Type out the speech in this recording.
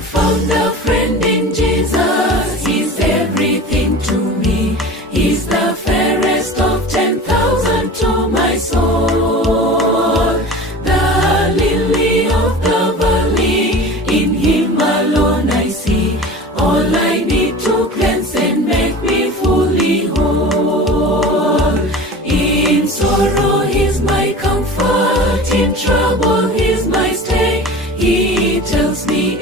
have found a friend in Jesus. He's everything to me. He's the fairest of 10,000 to my soul. The lily of the valley, in him alone I see all I need to cleanse and make me fully whole. In sorrow he's my comfort, in trouble he's my stay. He tells me